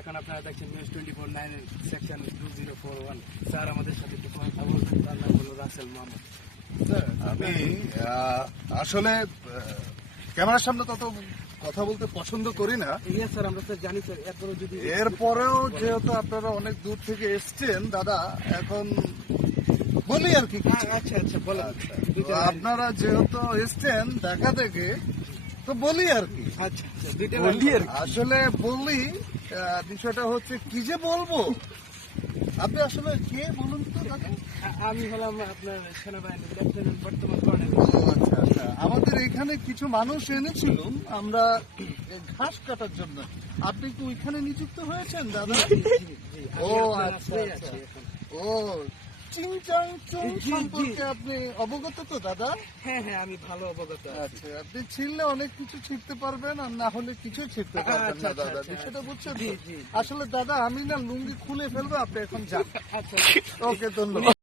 এখন আপনারা দেখছেন নিউজ 24/9 সেকশন 2041। স্যার আমাদের সাথে একটু কথা বলবেন। তার নাম হলো রাসেল মাহমুদ। স্যার আমি আসলে ক্যামেরার সামনে তত কথা বলতে পছন্দ করি না। ইয়ে স্যার, আমরা স্যার জানি স্যার, এরপরে যদি এরপরেও যেহেতু আপনারা অনেক দূর থেকে এসছেন দাদা, এখন বলি আর কি কিছু। আচ্ছা আচ্ছা বলেন। তো আপনারা যেহেতু এসছেন দেখা দেখে, তো বলি আর কি। আচ্ছা আচ্ছা দুইটা বলি আর কি। আসলে বলি, বিষয়টা হচ্ছে কি যে বলবো। আপনি আসলে কে বলুন তো দাদা? আমি হলাম আপনার সেনাবাহিনীর লেফটেন্যান্ট বর্তমান কর্নেল। আচ্ছা আচ্ছা, আমাদের এখানে কিছু মানুষ এনেছিল আমরা ঘাস কাটার জন্য। আপনি কি ওইখানে নিযুক্ত হয়েছেন দাদা? ও আচ্ছা আচ্ছা। ও চিংচাং চং সম্পর্কে আপনি অবগত তো দাদা? হ্যাঁ হ্যাঁ, আমি ভালো অবগত আছি। আচ্ছা, আপনি ছিললে অনেক কিছু ছিটতে পারবেন, আর না হলে কিছুই ছিটতে পারবেন না দাদা। বিষয়টা বুঝছেন তো? আসলে দাদা আমি না লুঙ্গি খুলে ফেলবো, আপনি এখন যান। আচ্ছা ওকে, ধন্যবাদ।